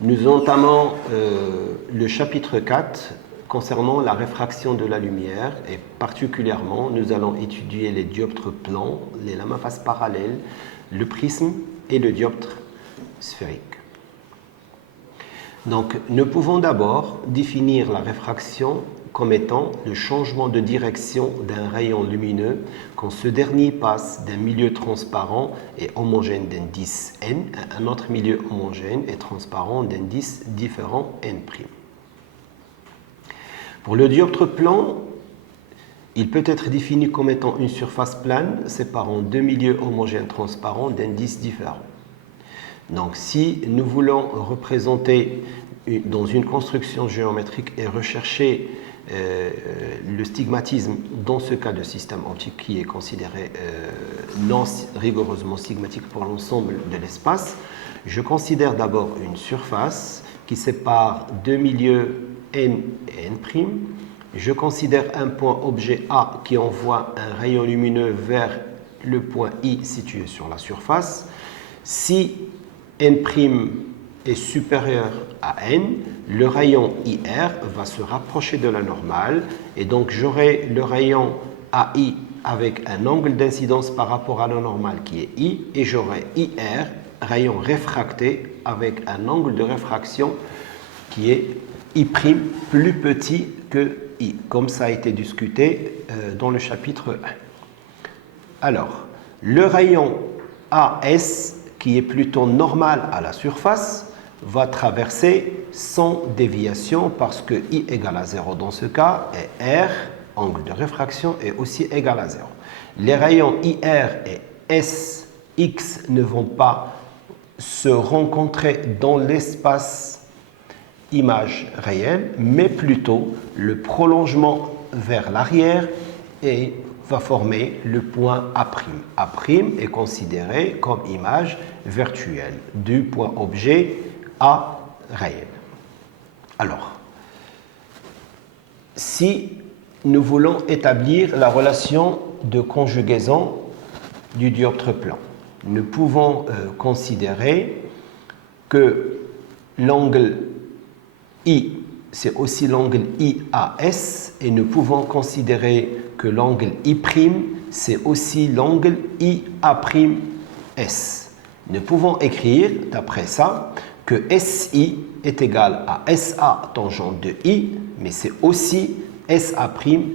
Nous entamons le chapitre 4 concernant la réfraction de la lumière et particulièrement nous allons étudier les dioptres plans, les lames à face parallèle, le prisme et le dioptre sphérique. Donc nous pouvons d'abord définir la réfraction comme étant le changement de direction d'un rayon lumineux quand ce dernier passe d'un milieu transparent et homogène d'indice n à un autre milieu homogène et transparent d'indice différent n'. Pour le dioptre plan, il peut être défini comme étant une surface plane séparant deux milieux homogènes transparents d'indices différents. Donc si nous voulons représenter dans une construction géométrique et rechercher le stigmatisme dans ce cas de système optique qui est considéré non rigoureusement stigmatique pour l'ensemble de l'espace, je considère d'abord une surface qui sépare deux milieux n et n'. Je considère un point objet A qui envoie un rayon lumineux vers le point I situé sur la surface. Si n' est supérieur à n, le rayon IR va se rapprocher de la normale et donc j'aurai le rayon AI avec un angle d'incidence par rapport à la normale qui est I et j'aurai IR, rayon réfracté avec un angle de réfraction qui est I' plus petit que I, comme ça a été discuté dans le chapitre 1. Alors, le rayon AS qui est plutôt normal à la surface va traverser sans déviation parce que I égale à 0 dans ce cas et R, angle de réfraction, est aussi égal à 0. Les rayons IR et SX ne vont pas se rencontrer dans l'espace image réelle, mais plutôt le prolongement vers l'arrière et va former le point A'. A' est considéré comme image virtuelle du point objet A réel. Alors, si nous voulons établir la relation de conjugaison du dioptre plan, nous pouvons considérer que l'angle I, c'est aussi l'angle IAS, et nous pouvons considérer que l'angle I', c'est aussi l'angle IA'S. Nous pouvons écrire, d'après ça, que SI est égal à SA tangente de I, mais c'est aussi SA'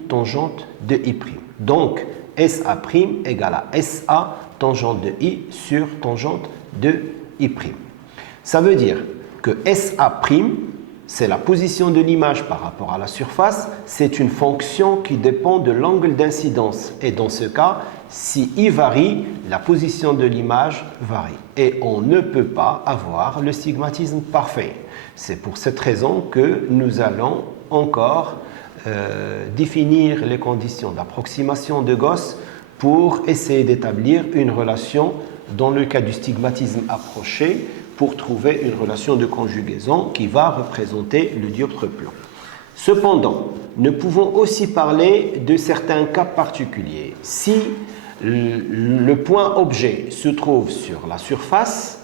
tangente de I'. Donc, SA' égale à SA tangente de I sur tangente de I'. Ça veut dire que SA', c'est la position de l'image par rapport à la surface, c'est une fonction qui dépend de l'angle d'incidence. Et dans ce cas, si I varie, la position de l'image varie. Et on ne peut pas avoir le stigmatisme parfait. C'est pour cette raison que nous allons encore définir les conditions d'approximation de Gauss pour essayer d'établir une relation dans le cas du stigmatisme approché pour trouver une relation de conjugaison qui va représenter le dioptre plan. Cependant, nous pouvons aussi parler de certains cas particuliers. Si le point objet se trouve sur la surface,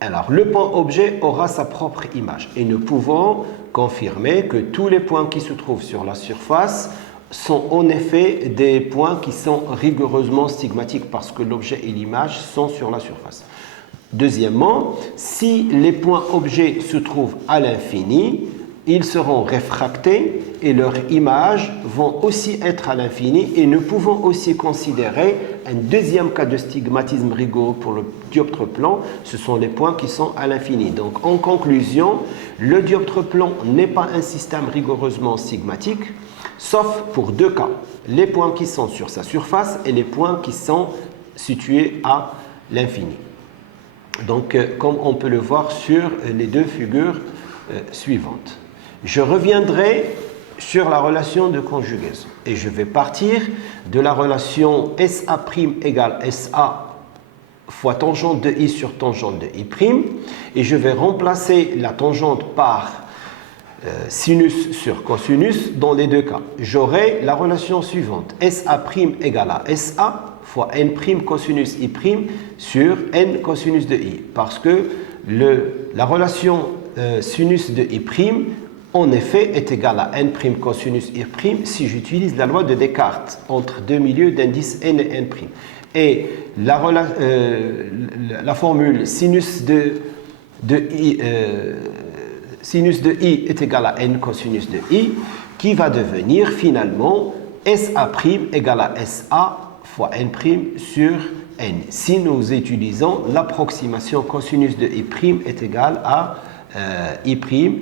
alors le point objet aura sa propre image. Et nous pouvons confirmer que tous les points qui se trouvent sur la surface sont en effet des points qui sont rigoureusement stigmatiques parce que l'objet et l'image sont sur la surface. Deuxièmement, si les points objets se trouvent à l'infini, ils seront réfractés et leurs images vont aussi être à l'infini et nous pouvons aussi considérer un deuxième cas de stigmatisme rigoureux pour le dioptre plan, ce sont les points qui sont à l'infini. Donc en conclusion, le dioptre plan n'est pas un système rigoureusement stigmatique, sauf pour deux cas, les points qui sont sur sa surface et les points qui sont situés à l'infini. Donc, comme on peut le voir sur les deux figures suivantes. Je reviendrai sur la relation de conjugaison et je vais partir de la relation SA' égale SA fois tangente de I sur tangente de I' et je vais remplacer la tangente par sinus sur cosinus dans les deux cas. J'aurai la relation suivante, SA' égale à SA fois n' cosinus I' sur n cosinus de I, parce que la relation sinus de I', en effet, est égale à n' cosinus I' si j'utilise la loi de Descartes entre deux milieux d'indice n et n'. Et la formule sinus de I est égal à n cosinus de I, qui va devenir finalement SA' égale à SA fois n' sur n. Si nous utilisons l'approximation cosinus de I' est égal à I'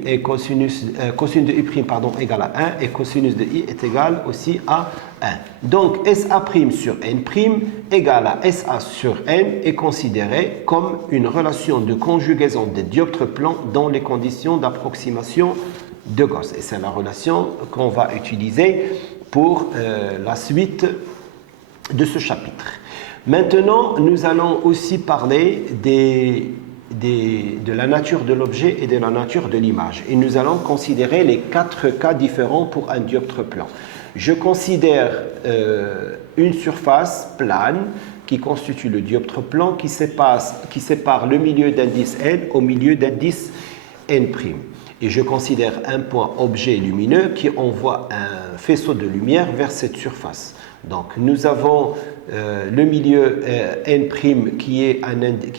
et cosinus de I' égale à 1 et cosinus de I est égal aussi à 1. Donc SA' sur n' égale à SA sur n est considéré comme une relation de conjugaison des dioptres plans dans les conditions d'approximation de Gauss. Et c'est la relation qu'on va utiliser pour la suite de ce chapitre. Maintenant, nous allons aussi parler de la nature de l'objet et de la nature de l'image. Et nous allons considérer les 4 cas différents pour un dioptre plan. Je considère une surface plane qui constitue le dioptre plan qui sépare le milieu d'indice n au milieu d'indice n'. Et je considère un point objet lumineux qui envoie un faisceau de lumière vers cette surface. Donc nous avons le milieu n' qui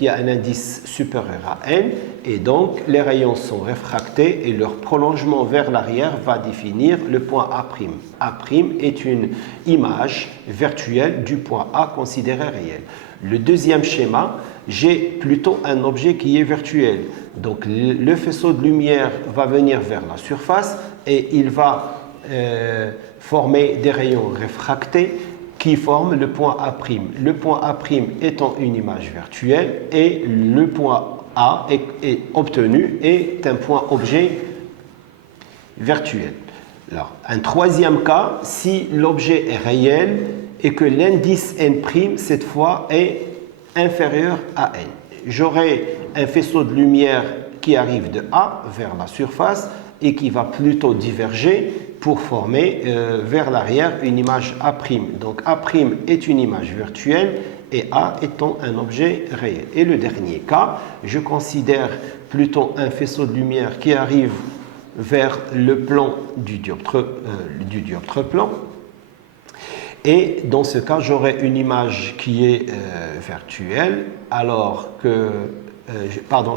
a un indice supérieur à n, et donc les rayons sont réfractés et leur prolongement vers l'arrière va définir le point A'. A' est une image virtuelle du point A considéré réel. Le deuxième schéma, j'ai plutôt un objet qui est virtuel. Donc le faisceau de lumière va venir vers la surface et il va former des rayons réfractés qui forment le point A'. Le point A' étant une image virtuelle et le point A est obtenu est un point objet virtuel. Alors, un troisième cas, si l'objet est réel et que l'indice n' cette fois est inférieur à n. J'aurai un faisceau de lumière qui arrive de A vers la surface et qui va plutôt diverger pour former vers l'arrière une image A'. Donc A' est une image virtuelle et A étant un objet réel. Et le dernier cas, je considère plutôt un faisceau de lumière qui arrive vers le plan du dioptre plan. Et dans ce cas, j'aurai une image qui est virtuelle, alors que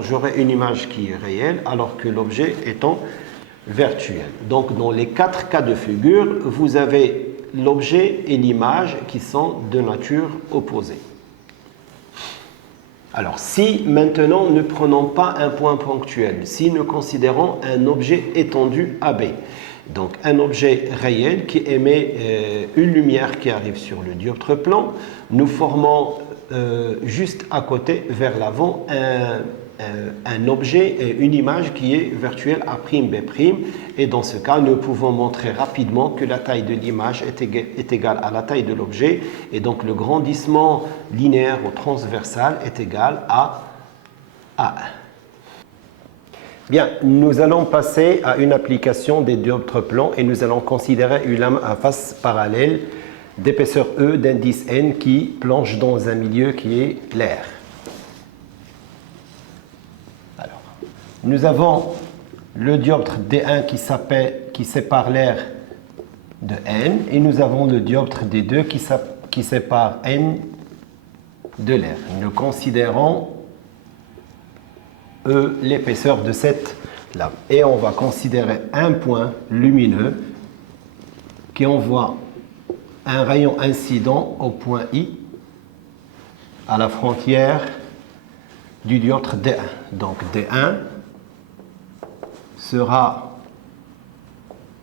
j'aurai une image qui est réelle, alors que l'objet étant virtuel. Donc, dans les 4 cas de figure, vous avez l'objet et l'image qui sont de nature opposée. Alors, si maintenant ne prenons pas un point ponctuel, si nous considérons un objet étendu AB, donc un objet réel qui émet une lumière qui arrive sur le dioptre plan, nous formons juste à côté, vers l'avant, un objet et une image qui est virtuelle A'B', et dans ce cas, nous pouvons montrer rapidement que la taille de l'image est égale à la taille de l'objet, et donc le grandissement linéaire ou transversal est égal à A1. Bien, nous allons passer à une application des dioptres plans et nous allons considérer une lame à face parallèle d'épaisseur E d'indice n qui plonge dans un milieu qui est l'air. Alors, nous avons le dioptre D1 qui sépare l'air de n et nous avons le dioptre D2 qui sépare n de l'air. Nous considérons E l'épaisseur de cette lame. Et on va considérer un point lumineux qui envoie un rayon incident au point I à la frontière du dioptre D1. Donc D1 sera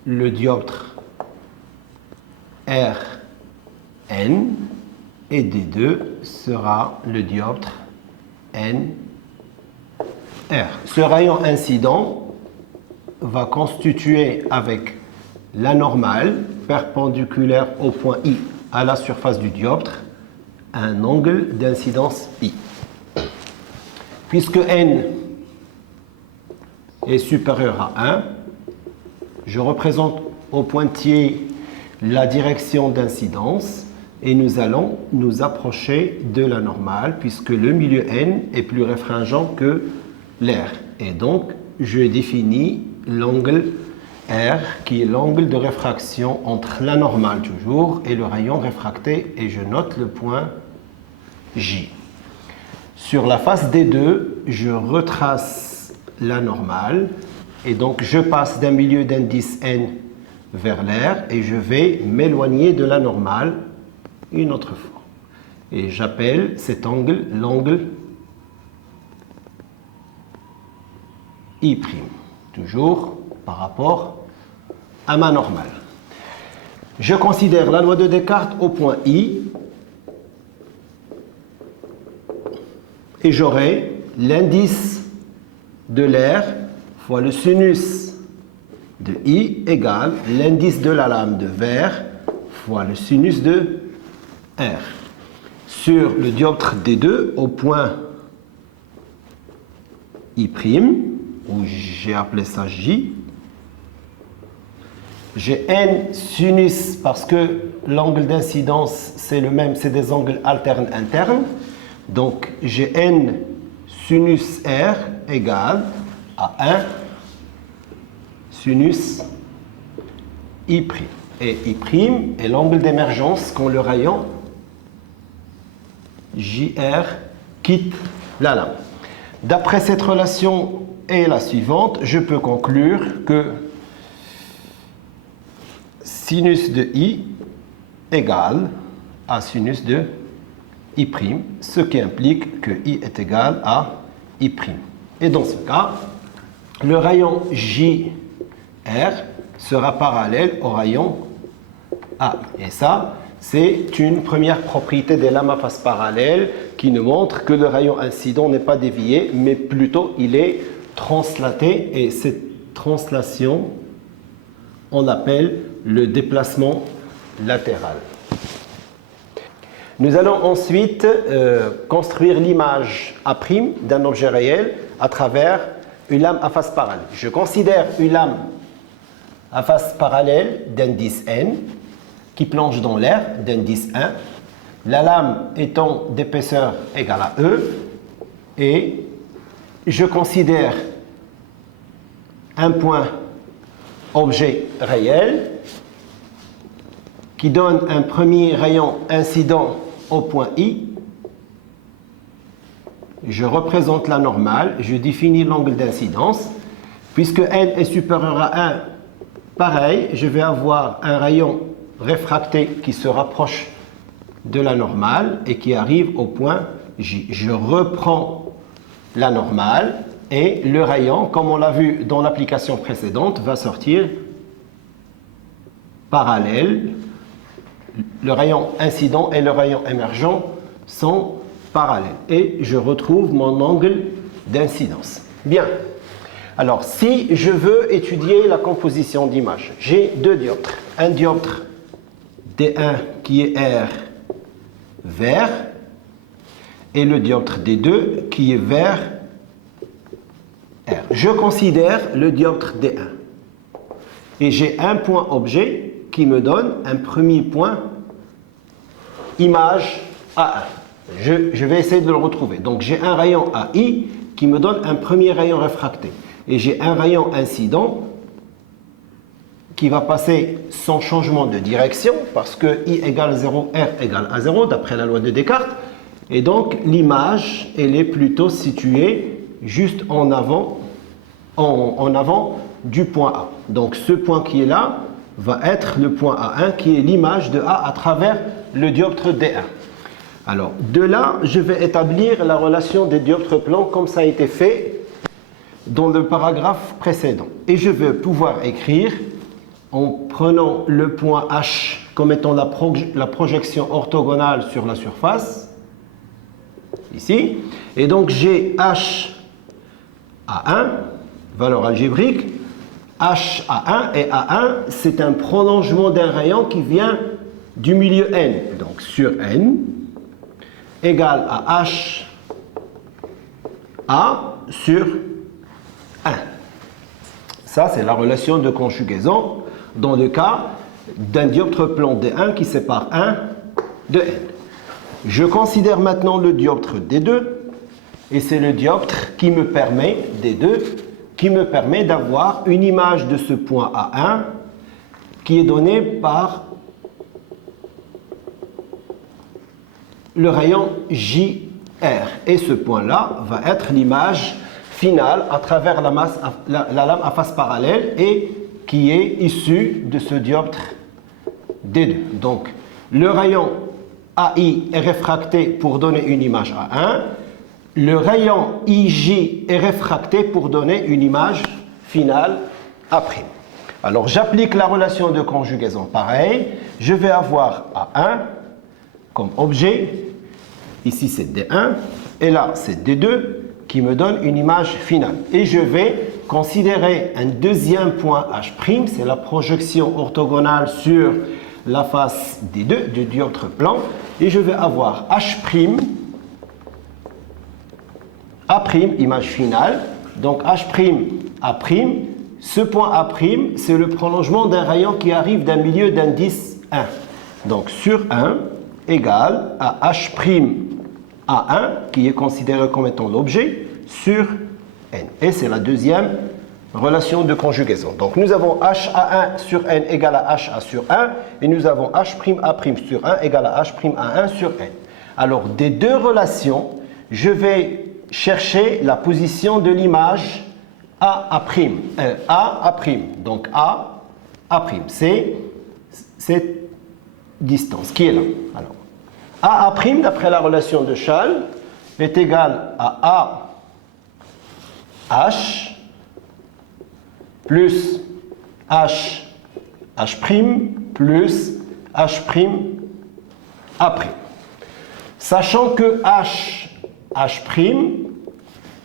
le dioptre RN et D2 sera le dioptre NR. Ce rayon incident va constituer avec la normale perpendiculaire au point I à la surface du dioptre un angle d'incidence I. Puisque n est supérieur à 1, je représente au pointillé la direction d'incidence et nous allons nous approcher de la normale puisque le milieu n est plus réfringent que l'air. Et donc, je définis l'angle R, qui est l'angle de réfraction entre la normale toujours et le rayon réfracté, et je note le point J. Sur la face D2, je retrace la normale, et donc je passe d'un milieu d'indice N vers l'air, et je vais m'éloigner de la normale une autre fois. Et j'appelle cet angle l'angle I', toujours par rapport à ma normale. Je considère la loi de Descartes au point I et j'aurai l'indice de l'air fois le sinus de I égale l'indice de la lame de verre fois le sinus de R. Sur le dioptre D2 au point I', où j'ai appelé ça J, j'ai N sinus parce que l'angle d'incidence c'est le même, c'est des angles alternes internes. Donc j'ai N sinus R égale à 1 sinus I'. Et I' est l'angle d'émergence quand le rayon JR quitte la lame. D'après cette relation et la suivante, je peux conclure que sinus de I égale à sinus de I', ce qui implique que I est égal à I'. Et dans ce cas, le rayon JR sera parallèle au rayon AI. Et ça, c'est une première propriété des lames à face parallèle qui nous montre que le rayon incident n'est pas dévié, mais plutôt il est translaté. Et cette translation, on l'appelle le déplacement latéral. Nous allons ensuite construire l'image A' d'un objet réel à travers une lame à face parallèle. Je considère une lame à face parallèle d'indice N qui plonge dans l'air d'indice 1, la lame étant d'épaisseur égale à E, et je considère un point objet réel qui donne un premier rayon incident au point I. Je représente la normale, je définis l'angle d'incidence. Puisque N est supérieur à 1, pareil, je vais avoir un rayon réfracté qui se rapproche de la normale et qui arrive au point J. Je reprends la normale et le rayon, comme on l'a vu dans l'application précédente, va sortir parallèle. Le rayon incident et le rayon émergent sont parallèles. Et je retrouve mon angle d'incidence. Bien. Alors, si je veux étudier la composition d'image, j'ai deux dioptres. Un dioptre D1 qui est R vert et le dioptre D2 qui est vert R. Je considère le dioptre D1 et j'ai un point objet qui me donne un premier point image A1. Je vais essayer de le retrouver. Donc j'ai un rayon AI qui me donne un premier rayon réfracté. Et j'ai un rayon incident qui va passer sans changement de direction parce que I égale 0, R égale à 0 d'après la loi de Descartes. Et donc l'image, elle est plutôt située juste en avant du point A. Donc ce point qui est là va être le point A1 qui est l'image de A à travers le dioptre D1. Alors de là, je vais établir la relation des dioptres plans comme ça a été fait dans le paragraphe précédent. Et je vais pouvoir écrire en prenant le point H comme étant la projection orthogonale sur la surface, ici. Et donc j'ai H à 1, valeur algébrique, H à 1 et A1, c'est un prolongement d'un rayon qui vient du milieu N. Donc sur N, égale à H A sur 1. Ça, c'est la relation de conjugaison dans le cas d'un dioptre plan D1 qui sépare 1 de N. Je considère maintenant le dioptre D2 Et c'est le dioptre qui me permet, des deux, qui me permet d'avoir une image de ce point A1 qui est donnée par le rayon JR. Et ce point-là va être l'image finale à travers la lame à face parallèle et qui est issue de ce dioptre D2. Donc, le rayon AI est réfracté pour donner une image A1. Le rayon IJ est réfracté pour donner une image finale A'. Alors, j'applique la relation de conjugaison pareil. Je vais avoir A1 comme objet. Ici, c'est D1. Et là, c'est D2 qui me donne une image finale. Et je vais considérer un deuxième point H', c'est la projection orthogonale sur la face D2 du dioptre plan. Et je vais avoir H', A', image finale. Donc H', A'. Ce point A', c'est le prolongement d'un rayon qui arrive d'un milieu d'indice 1. Donc sur 1 égale à H' A1, qui est considéré comme étant l'objet, sur N. Et c'est la deuxième relation de conjugaison. Donc nous avons HA1 sur N égale à HA sur 1, et nous avons H'A' sur 1 égale à H'A1 sur N. Alors des deux relations, je vais chercher la position de l'image A'. Donc A', c'est cette distance qui est là. Alors, A', d'après la relation de Schall, est égal à AH plus H', plus H', A'. Sachant que H'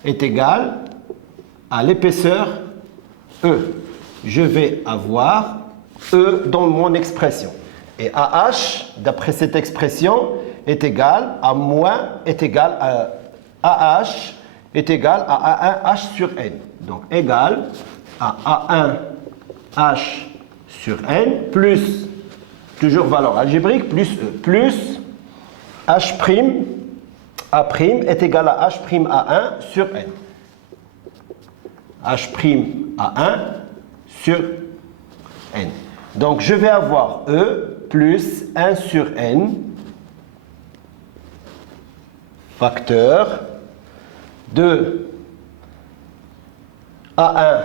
est égal à l'épaisseur E. Je vais avoir E dans mon expression. Et AH, d'après cette expression, est égal à AH est égal à A1H sur N. Donc égal à A1H sur N plus, toujours valeur algébrique, plus E, plus H', A' est égal à H'A1 sur N. H'A1 sur N. Donc je vais avoir E plus 1 sur N facteur de A1H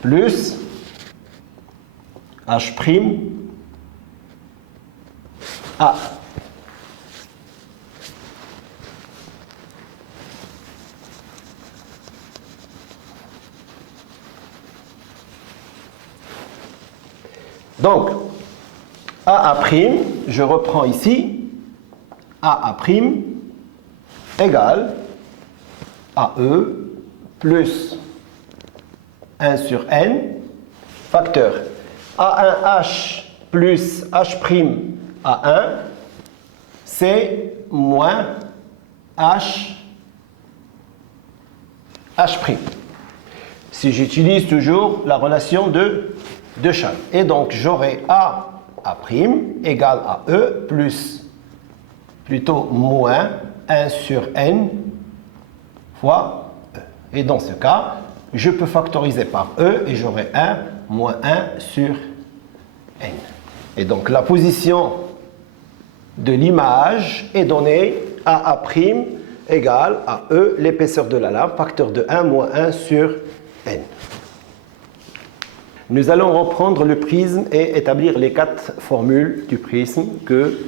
plus H'A. Donc, A', je reprends ici, A' égale AE plus 1 sur N, facteur A1H plus H'A1, c'est moins H'. Si j'utilise toujours la relation de Schall. Et donc, j'aurai A' égale à E plus, plutôt moins 1 sur N fois E. Et dans ce cas, je peux factoriser par E et j'aurai 1 moins 1 sur N. Et donc, la position de l'image est donnée à A' égale à E, l'épaisseur de la lame, facteur de 1 moins 1 sur N. Nous allons reprendre le prisme et établir les 4 formules du prisme que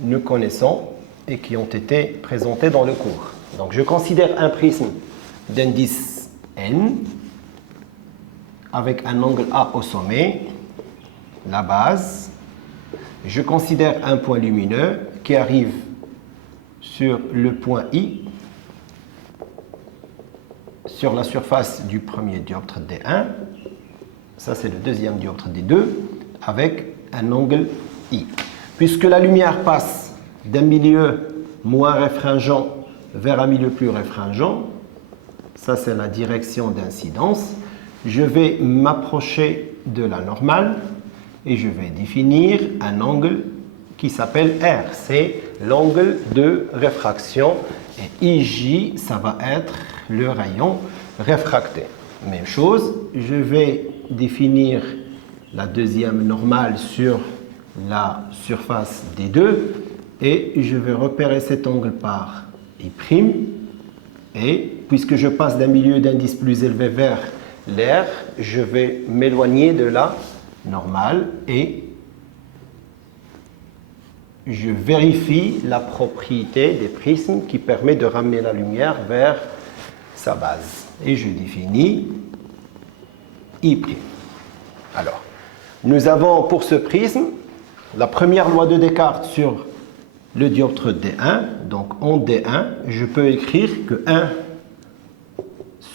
nous connaissons et qui ont été présentées dans le cours. Donc, je considère un prisme d'indice N avec un angle A au sommet, la base. Je considère un point lumineux qui arrive sur le point I, sur la surface du premier dioptre D1. Ça, c'est le deuxième dioptre D2 avec un angle I. Puisque la lumière passe d'un milieu moins réfringent vers un milieu plus réfringent, ça, c'est la direction d'incidence, je vais m'approcher de la normale et je vais définir un angle qui s'appelle R. C'est l'angle de réfraction. Et IJ, ça va être le rayon réfracté. Même chose, je vais définir la deuxième normale sur la surface des deux et je vais repérer cet angle par I'. Et puisque je passe d'un milieu d'indice plus élevé vers l'air, je vais m'éloigner de la normale et je vérifie la propriété des prismes qui permet de ramener la lumière vers sa base. Et je définis I'. Alors, nous avons pour ce prisme la première loi de Descartes sur le dioptre D1. Donc, en D1, je peux écrire que 1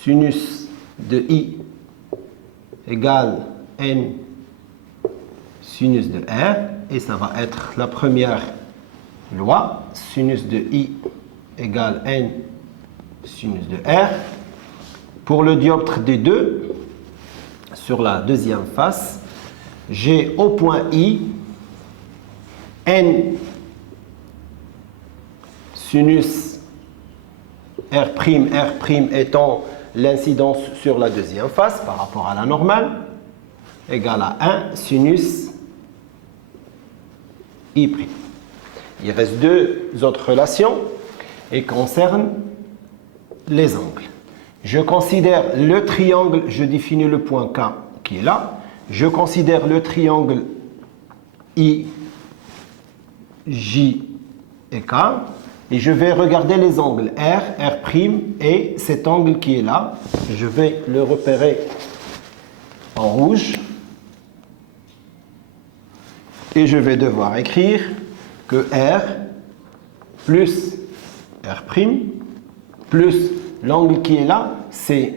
sinus de I égale N sinus de R. Et ça va être la première loi. Sinus de I égale N sinus de R. Pour le dioptre D2, sur la deuxième face, j'ai au point I N sinus R' étant l'incidence sur la deuxième face par rapport à la normale, égale à 1 sinus I'. Il reste deux autres relations et concernent les angles. Je considère le triangle, je définis le point K qui est là. Je considère le triangle I, J et K. Et je vais regarder les angles R, R' et cet angle qui est là. Je vais le repérer en rouge. Et je vais devoir écrire que R plus R' plus l'angle qui est là, c'est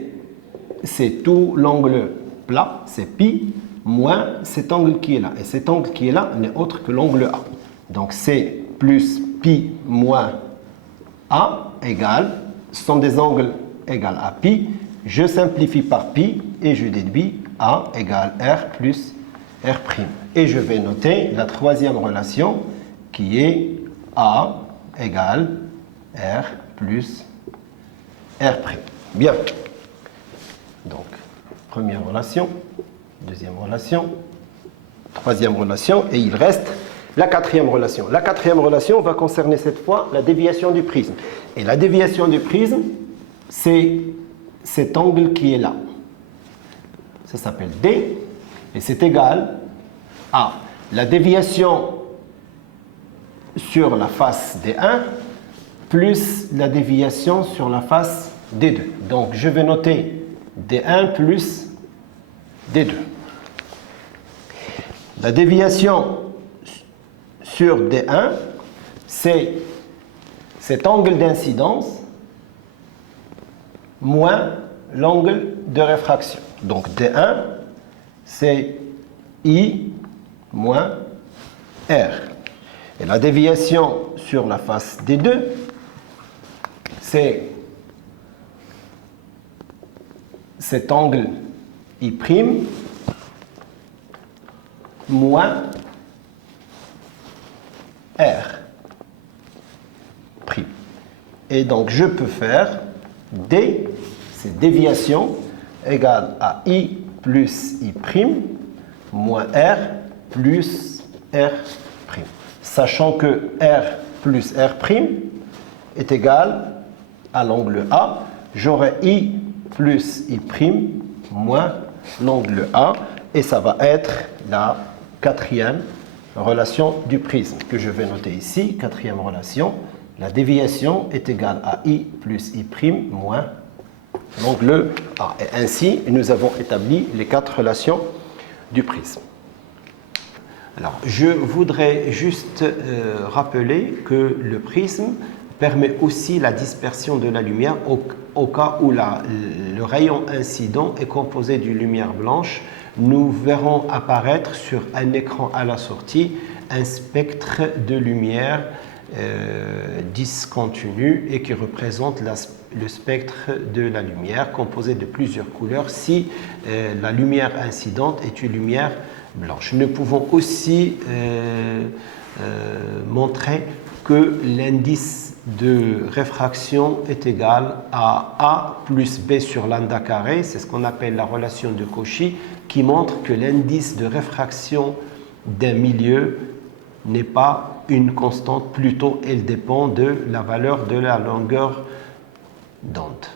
tout l'angle plat, c'est pi, moins cet angle qui est là. Et cet angle qui est là n'est autre que l'angle A. Donc c'est plus pi moins A égale, ce sont des angles égales à pi. Je simplifie par pi et je déduis A égale R plus R'. Et je vais noter la troisième relation qui est A égale R plus R'. Bien. Donc, première relation, deuxième relation, troisième relation, et il reste la quatrième relation. La quatrième relation va concerner cette fois la déviation du prisme. Et la déviation du prisme, c'est cet angle qui est là. Ça s'appelle D, et c'est égal à la déviation sur la face D1 plus la déviation sur la face D2. Donc, je vais noter D1 plus D2. La déviation sur D1, c'est cet angle d'incidence moins l'angle de réfraction. Donc, D1, c'est I moins R. Et la déviation sur la face D2, c'est cet angle I' moins R'. Et donc, je peux faire D, c'est déviation, égale à I plus I' moins R plus R'. Sachant que R plus R' est égal à l'angle A, j'aurai I plus I' moins l'angle A, et ça va être la quatrième relation du prisme que je vais noter ici. Quatrième relation, la déviation est égale à I plus I' moins l'angle A. Et ainsi, nous avons établi les quatre relations du prisme. Alors, je voudrais juste rappeler que le prisme permet aussi la dispersion de la lumière au cas où le rayon incident est composé d'une lumière blanche. Nous verrons apparaître sur un écran à la sortie un spectre de lumière discontinu et qui représente le spectre de la lumière composé de plusieurs couleurs si la lumière incidente est une lumière blanche. Nous pouvons aussi montrer que l'indice de réfraction est égal à A plus B sur lambda carré. C'est ce qu'on appelle la relation de Cauchy, qui montre que l'indice de réfraction d'un milieu n'est pas une constante, plutôt elle dépend de la valeur de la longueur d'onde.